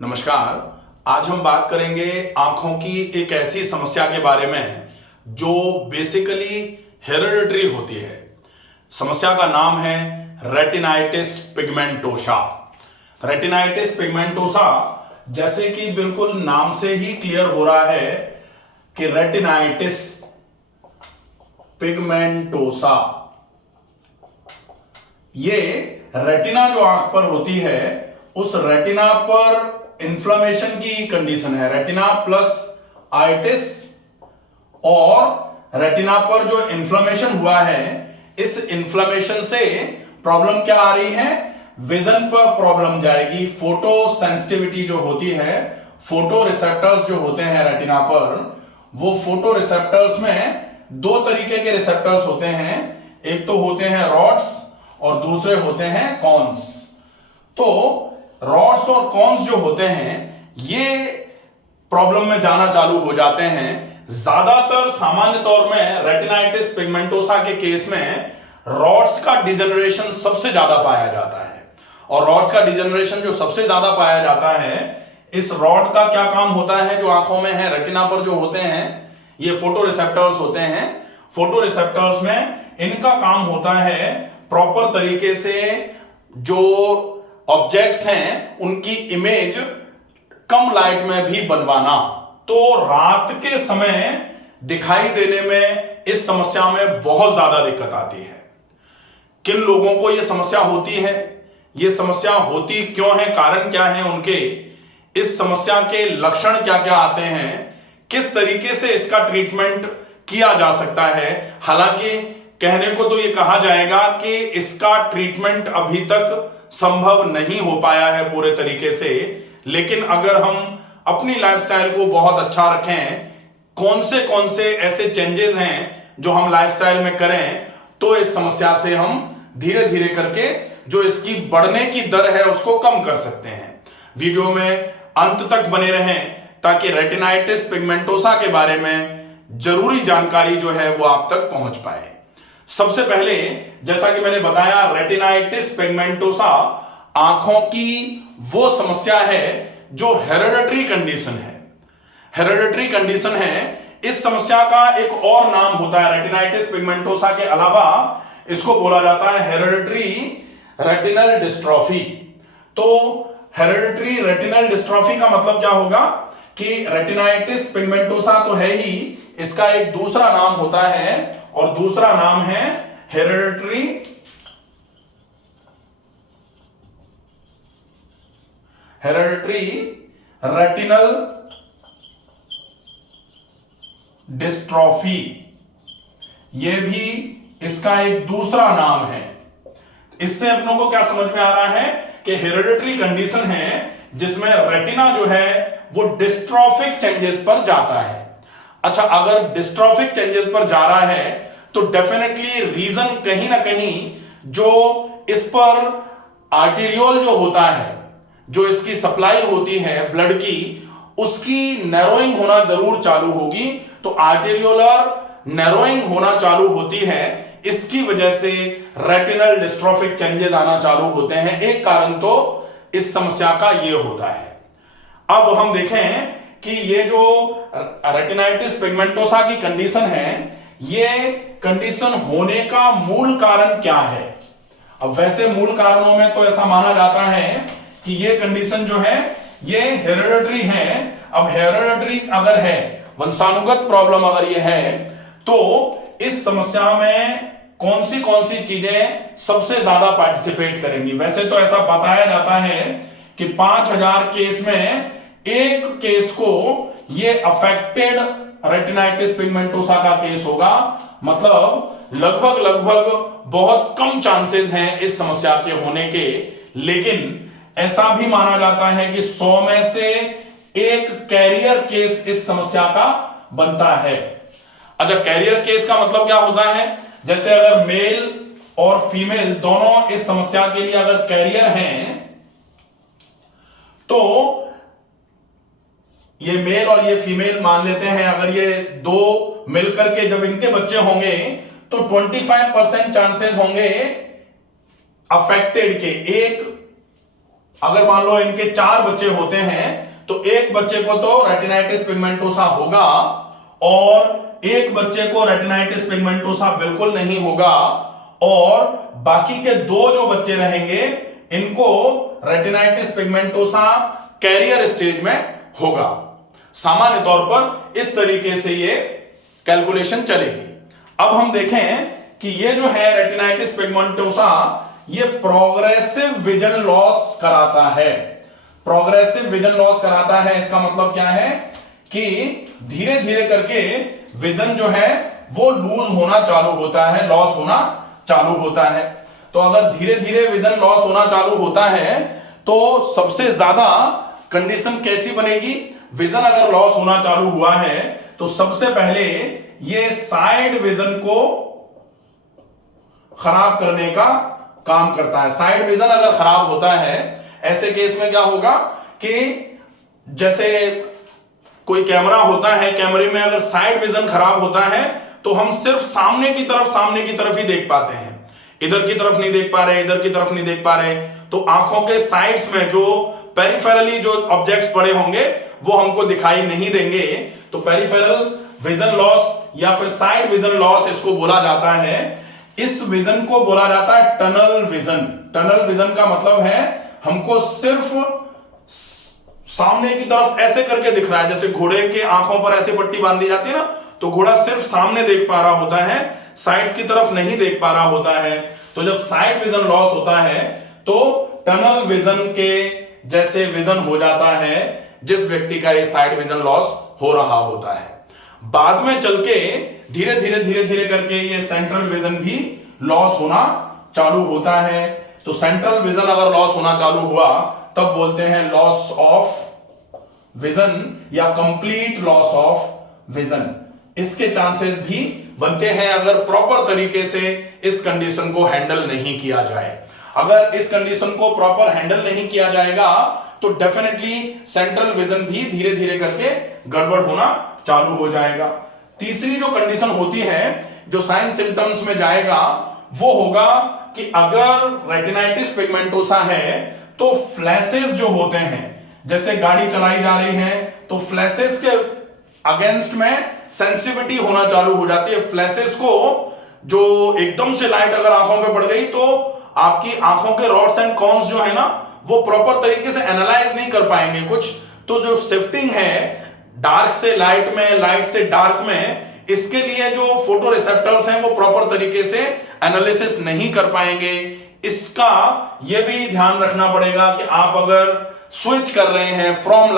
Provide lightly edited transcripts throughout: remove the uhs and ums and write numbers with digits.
नमस्कार। आज हम बात करेंगे आंखों की एक ऐसी समस्या के बारे में जो बेसिकली हेरेडिटरी होती है। समस्या का नाम है रेटिनाइटिस पिगमेंटोसा। रेटिनाइटिस पिगमेंटोसा जैसे कि बिल्कुल नाम से ही क्लियर हो रहा है कि रेटिनाइटिस पिगमेंटोसा, ये रेटिना जो आंख पर होती है उस रेटिना पर इन्फ्लेमेशन की कंडीशन है। रेटिना प्लस आइटिस, और रेटिना पर जो इन्फ्लेमेशन हुआ है, इस इन्फ्लेमेशन से प्रॉब्लम क्या आ रही है? विजन पर प्रॉब्लम जाएगी। फोटो सेंसिटिविटी जो होती है, फोटो रिसेप्टर्स जो होते हैं रेटिना पर, वो फोटो रिसेप्टर्स में दो तरीके के रिसेप्टर्स होते हैं। एक तो होते हैं रॉड्स और दूसरे होते हैं कॉन्स। तो रॉड्स और कॉन्स जो होते हैं ये प्रॉब्लम में जाना चालू हो जाते हैं। ज्यादातर सामान्य तौर में रेटिनाइटिस पिगमेंटोसा के केस में रॉड्स का डिजेनरेशन सबसे ज्यादा पाया जाता है। और रॉड्स का डिजेनरेशन जो सबसे ज्यादा पाया जाता है, इस रॉड का क्या काम होता है? जो आंखों में है, रेटिना पर जो होते हैं, ये फोटो रिसेप्टर्स होते हैं। फोटो रिसेप्टर्स में इनका काम होता है प्रॉपर तरीके से जो ऑब्जेक्ट्स हैं उनकी इमेज कम लाइट में भी बनवाना। तो रात के समय दिखाई देने में इस समस्या में बहुत ज्यादा दिक्कत आती है। किन लोगों को यह समस्या होती है, यह समस्या होती क्यों है, कारण क्या है उनके, इस समस्या के लक्षण क्या क्या आते हैं, किस तरीके से इसका ट्रीटमेंट किया जा सकता है। हालांकि कहने को तो यह कहा जाएगा कि इसका ट्रीटमेंट अभी तक संभव नहीं हो पाया है पूरे तरीके से, लेकिन अगर हम अपनी लाइफस्टाइल को बहुत अच्छा रखें, कौन से ऐसे चेंजेस हैं जो हम लाइफस्टाइल में करें, तो इस समस्या से हम धीरे धीरे करके जो इसकी बढ़ने की दर है उसको कम कर सकते हैं। वीडियो में अंत तक बने रहें ताकि रेटिनाइटिस पिगमेंटोसा के बारे में जरूरी जानकारी जो है वो आप तक पहुंच पाए। सबसे पहले, जैसा कि मैंने बताया, रेटिनाइटिस पिगमेंटोसा आंखों की वो समस्या है जो हेरेडिटरी कंडीशन है। हेरेडिटरी कंडीशन है। इस समस्या का एक और नाम होता है रेटिनाइटिस पिगमेंटोसा के अलावा, इसको बोला जाता है हेरेडिटरी रेटिनल डिस्ट्रॉफी। तो हेरेडिटरी रेटिनल डिस्ट्रॉफी का मतलब क्या होगा कि रेटिनाइटिस पिगमेंटोसा तो है ही, इसका एक दूसरा नाम होता है और दूसरा नाम है हेरेडिटरी रेटिनल डिस्ट्रॉफी। यह भी इसका एक दूसरा नाम है। इससे अपनों को क्या समझ में आ रहा है कि हेरेडिटरी कंडीशन है जिसमें रेटिना जो है वो डिस्ट्रॉफिक चेंजेस पर जाता है। अच्छा, अगर डिस्ट्रॉफिक चेंजेस पर जा रहा है तो डेफिनेटली रीजन कहीं ना कहीं जो इस पर आर्टेरियोल जो होता है, जो इसकी सप्लाई होती है ब्लड की, उसकी नैरोइंग होना जरूर चालू होगी। तो आर्टेरियोलर नैरोइंग होना चालू होती है, इसकी वजह से रेटिनल डिस्ट्रॉफिक चेंजेस आना चालू होते हैं। एक कारण तो इस समस्या का यह होता है। अब हम देखें कि ये जो रेटिनाइटिस पिगमेंटोसा की कंडीशन है, ये कंडीशन होने का मूल कारण क्या है? अब वैसे मूल कारणों में तो ऐसा माना जाता है कि ये कंडीशन जो है ये हेरेडिटरी है। अब हेरेडिटरी अगर है, वंशानुगत प्रॉब्लम अगर ये है, तो इस समस्या में कौन सी चीजें सबसे ज्यादा पार्टिसिपेट करेंगी? वैसे तो ऐसा बताया जाता है कि 5000 केस में एक केस को ये अफेक्टेड रेटिनाइटिस पिगमेंटोसा का केस होगा। मतलब लगभग बहुत कम चांसेस हैं इस समस्या के होने के, लेकिन ऐसा भी माना जाता है कि 100 में से एक कैरियर केस इस समस्या का बनता है। अच्छा, कैरियर केस का मतलब क्या होता है? जैसे अगर मेल और फीमेल दोनों इस समस्या के लिए अगर कैरियर हैं, तो ये मेल और ये फीमेल मान लेते हैं, अगर ये दो मिलकर के जब इनके बच्चे होंगे तो 25% चांसेस होंगे अफेक्टेड के, एक अगर मान लो इनके 4 बच्चे होते हैं तो एक बच्चे को तो रेटिनाइटिस पिगमेंटोसा होगा और एक बच्चे को रेटिनाइटिस पिगमेंटोसा बिल्कुल नहीं होगा, और बाकी के 2 जो बच्चे रहेंगे इनको रेटिनाइटिस पिगमेंटोसा कैरियर स्टेज में होगा। सामान्य तौर पर इस तरीके से ये कैलकुलेशन चलेगी। अब हम देखें कि ये जो है रेटिनाइटिस पिगमेंटोसा ये प्रोग्रेसिव विजन लॉस कराता है। प्रोग्रेसिव विजन लॉस कराता है, इसका मतलब क्या है कि धीरे धीरे करके विजन जो है वो लूज होना चालू होता है, लॉस होना चालू होता है। तो अगर धीरे धीरे विजन लॉस होना चालू होता है तो सबसे ज्यादा कंडीशन कैसी बनेगी? विजन अगर लॉस होना चालू हुआ है तो सबसे पहले ये साइड विजन को खराब करने का काम करता है। साइड विजन अगर खराब होता है, ऐसे केस में क्या होगा कि जैसे कोई कैमरा होता है, कैमरे में अगर साइड विजन खराब होता है तो हम सिर्फ सामने की तरफ ही देख पाते हैं, इधर की तरफ नहीं देख पा रहे, इधर की तरफ नहीं देख पा रहे। तो आंखों के साइड्स में जो पेरिफेरली जो ऑब्जेक्ट्स पड़े होंगे वो हमको दिखाई नहीं देंगे। तो पेरिफेरल विजन लॉस या फिर साइड विजन लॉस इसको बोला जाता है। इस विजन को बोला जाता है टनल विजन। टनल विजन का मतलब है हमको सिर्फ सामने की तरफ ऐसे करके दिख रहा है, जैसे घोड़े के आंखों पर ऐसे पट्टी बांधी जाती है ना, तो घोड़ा सिर्फ सामने देख पा रहा होता है, साइड्स की तरफ नहीं देख पा रहा होता है। तो जब साइड विजन लॉस होता है तो टनल विजन के जैसे विजन हो जाता है जिस व्यक्ति का ये साइड विजन लॉस हो रहा होता है। बाद में चल के धीरे धीरे करके ये सेंट्रल विजन भी लॉस होना चालू होता है। तो सेंट्रल विजन अगर लॉस होना चालू हुआ तब बोलते हैं लॉस ऑफ विजन या कंप्लीट लॉस ऑफ विजन। इसके चांसेस भी बनते हैं अगर प्रॉपर तरीके से इस कंडीशन को हैंडल नहीं किया जाए। अगर इस कंडीशन को प्रॉपर हैंडल नहीं किया जाएगा तो डेफिनेटली सेंट्रल विजन भी धीरे धीरे करके गड़बड़ होना चालू हो जाएगा। तीसरी जो कंडीशन होती है जो साइन सिम्टम्स में जाएगा वो होगा कि अगर रेटिनाइटिस पिगमेंटोसा है तो फ्लैशेस जो होते हैं, जैसे गाड़ी चलाई जा रही है तो फ्लैशेस के अगेंस्ट में सेंसिटिविटी होना चालू हो जाती है। फ्लैशेस को जो एकदम से लाइट अगर आंखों पे पड़ गई तो आपकी आंखों के रॉड्स एंड कॉन्स जो है ना वो प्रॉपर तरीके से एनालाइज नहीं कर पाएंगे कुछ। तो जो शिफ्टिंग है डार्क से लाइट में, लाइट से डार्क में, इसके लिए जो फोटो रिसेप्टर्स हैं वो प्रॉपर तरीके से एनालिसिस नहीं कर पाएंगे। इसका यह भी ध्यान रखना पड़ेगा कि आप अगर स्विच कर रहे हैं from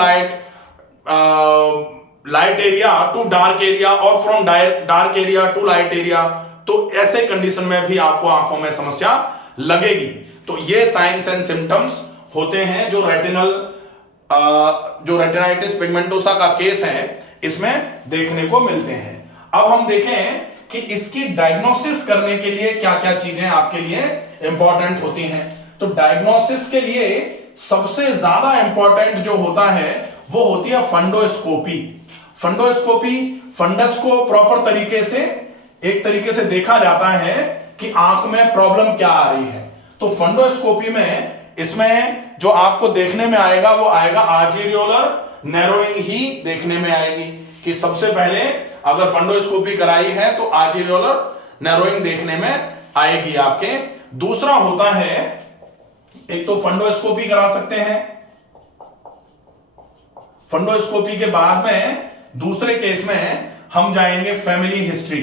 light area to dark area और from dark area to light area, तो ऐसे कंडीशन में भी आपको आंखों में समस्या लगेगी। तो ये साइंस एंड सिम्टम्स होते हैं जो रेटिनाइटिस पिगमेंटोसा का केस है इसमें देखने को मिलते हैं। अब हम देखें कि इसकी डायग्नोसिस करने के लिए क्या क्या चीजें आपके लिए इंपॉर्टेंट होती हैं। तो डायग्नोसिस के लिए सबसे ज्यादा इंपॉर्टेंट जो होता है वो होती है फंडोस्कोपी। फंडोस्कोपी, फंडस को प्रॉपर तरीके से एक तरीके से देखा जाता है कि आंख में प्रॉब्लम क्या आ रही है। तो फंडोस्कोपी में इसमें जो आपको देखने में आएगा वो आएगा आर्टेरियोलर नैरोइंग ही देखने में आएगी कि सबसे पहले अगर फंडोस्कोपी कराई है तो आर्टेरियोलर नैरोइंग देखने में आएगी आपके। दूसरा होता है, एक तो फंडोस्कोपी करा सकते हैं, फंडोस्कोपी के बाद में दूसरे केस में हम जाएंगे फैमिली हिस्ट्री।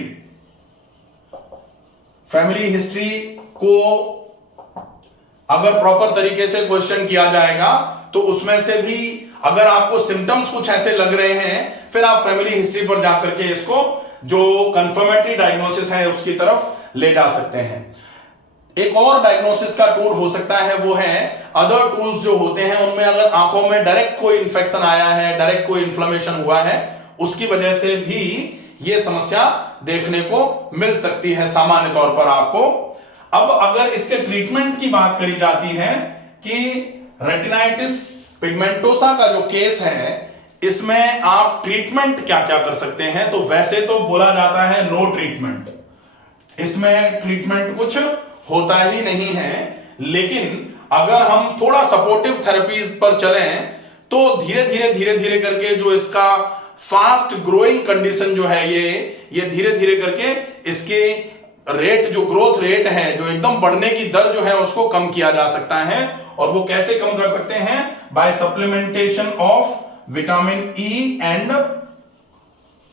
फैमिली हिस्ट्री को अगर प्रॉपर तरीके से क्वेश्चन किया जाएगा तो उसमें से भी अगर आपको सिम्टम्स कुछ ऐसे लग रहे हैं फिर आप फैमिली हिस्ट्री पर जाकर के इसको जो कंफर्मेटरी डायग्नोसिस है उसकी तरफ ले जा सकते हैं। एक और डायग्नोसिस का टूल हो सकता है वो है अदर टूल्स जो होते हैं उनमें अगर आंखों में डायरेक्ट कोई इंफेक्शन आया है, डायरेक्ट कोई इन्फ्लेमेशन हुआ है, उसकी वजह से भी यह समस्या देखने को मिल सकती है सामान्य तौर पर आपको। अब अगर इसके ट्रीटमेंट की बात करी जाती है कि रेटिनाइटिस पिगमेंटोसा का जो केस है इसमें आप ट्रीटमेंट क्या क्या कर सकते हैं, तो वैसे तो बोला जाता है नो ट्रीटमेंट, इसमें ट्रीटमेंट कुछ होता ही नहीं है। लेकिन अगर हम थोड़ा सपोर्टिव थेरेपीज पर चलें तो धीरे धीरे करके जो इसका फास्ट ग्रोइंग कंडीशन जो है ये धीरे धीरे करके इसके रेट, जो ग्रोथ रेट है, जो एकदम बढ़ने की दर जो है उसको कम किया जा सकता है। और वो कैसे कम कर सकते हैं? By supplementation of vitamin E and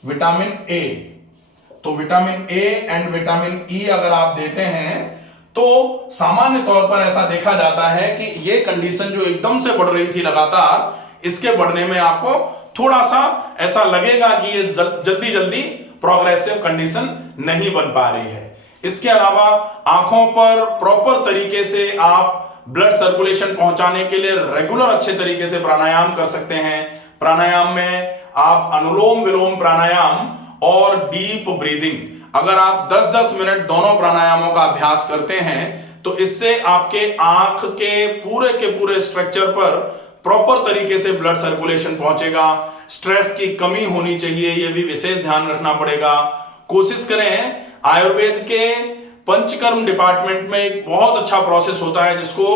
vitamin A. तो vitamin A and vitamin E अगर आप देते हैं तो सामान्य तौर पर ऐसा देखा जाता है कि ये कंडीशन जो एकदम से बढ़ रही थी लगातार, इसके बढ़ने में आपको थोड़ा सा ऐसा लगेगा कि ये जल्दी जल्दी प्रोग्रेसिव कंडीशन नहीं बन पा रही है। इसके अलावा आंखों पर प्रॉपर तरीके से आप ब्लड सर्कुलेशन पहुंचाने के लिए रेगुलर अच्छे तरीके से प्राणायाम कर सकते हैं। प्राणायाम में आप अनुलोम विलोम प्राणायाम और डीप ब्रीदिंग, अगर आप 10-10 मिनट दोनों प्राणायामों का अभ्यास करते हैं तो इससे आपके आंख के पूरे स्ट्रक्चर पर प्रॉपर तरीके से ब्लड सर्कुलेशन पहुंचेगा। स्ट्रेस की कमी होनी चाहिए, यह भी विशेष ध्यान रखना पड़ेगा। कोशिश करें, आयुर्वेद के पंचकर्म डिपार्टमेंट में एक बहुत अच्छा प्रोसेस होता है जिसको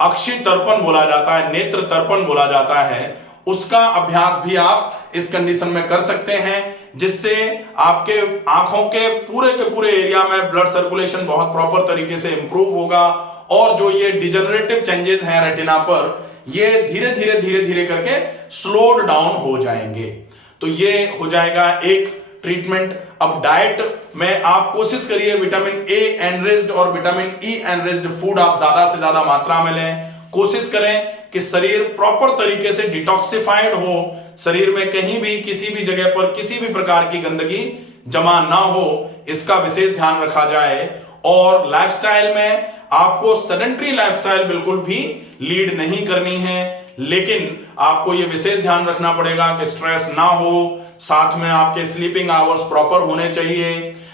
अक्षि तर्पण बोला जाता है, नेत्र तर्पण बोला जाता है, उसका अभ्यास भी आप इस कंडीशन में कर सकते हैं, जिससे आपके आंखों के पूरे एरिया में ब्लड सर्कुलेशन बहुत प्रॉपर तरीके से इंप्रूव होगा और जो ये डिजेनरेटिव चेंजेस हैं रेटिना पर, ये धीरे धीरे करके स्लोड डाउन हो जाएंगे। तो ये हो जाएगा एक ट्रीटमेंट। अब डाइट में आप कोशिश करिए विटामिन ए एनरिच्ड और विटामिन ई एनरिच्ड फूड आप ज्यादा से ज्यादा मात्रा में लें। कोशिश करें कि शरीर प्रॉपर तरीके से डिटॉक्सिफाइड हो, शरीर में कहीं भी किसी भी जगह पर किसी भी प्रकार की गंदगी जमा ना हो, इसका विशेष ध्यान रखा जाए। और लाइफस्टाइल में आपको सेडेंटरी लाइफस्टाइल बिल्कुल भी लीड नहीं करनी है, लेकिन आपको यह विशेष ध्यान रखना पड़ेगा कि स्ट्रेस ना हो, साथ में आपके स्लीपिंग आवर्स प्रॉपर होने चाहिए,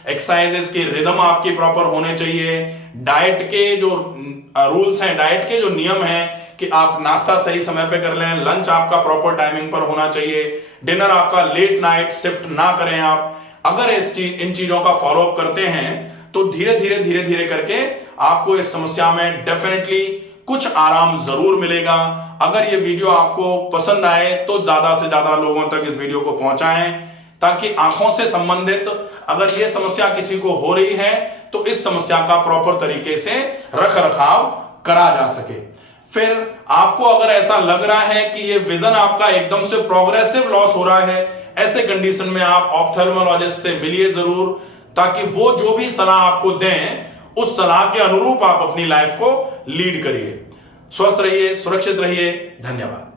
एक्सरसाइजेस के रिदम आपके प्रॉपर होने चाहिए, डाइट के जो रूल्स हैं, डाइट के जो नियम हैं कि आप नाश्ता सही समय पे कर लें, लंच आपका प्रॉपर टाइमिंग पर होना चाहिए, डिनर आपका लेट नाइट शिफ्ट ना करें आप। अगर इन चीजों का फॉलोअप करते हैं तो धीरे धीरे करके आपको इस समस्या में डेफिनेटली कुछ आराम जरूर मिलेगा। अगर ये वीडियो आपको पसंद आए तो ज्यादा से ज्यादा लोगों तक इस वीडियो को पहुंचाएं, ताकि आंखों से संबंधित अगर ये समस्या किसी को हो रही है तो इस समस्या का प्रॉपर तरीके से रख रखाव करा जा सके। फिर आपको अगर ऐसा लग रहा है कि ये विजन आपका एकदम से प्रोग्रेसिव लॉस हो रहा है, ऐसे कंडीशन में आप ऑप्थेल्मोलॉजिस्ट से मिलिए जरूर, ताकि वो जो भी सलाह आपको दें उस सलाह के अनुरूप आप अपनी लाइफ को लीड करिए। स्वस्थ रहिए, सुरक्षित रहिए। धन्यवाद।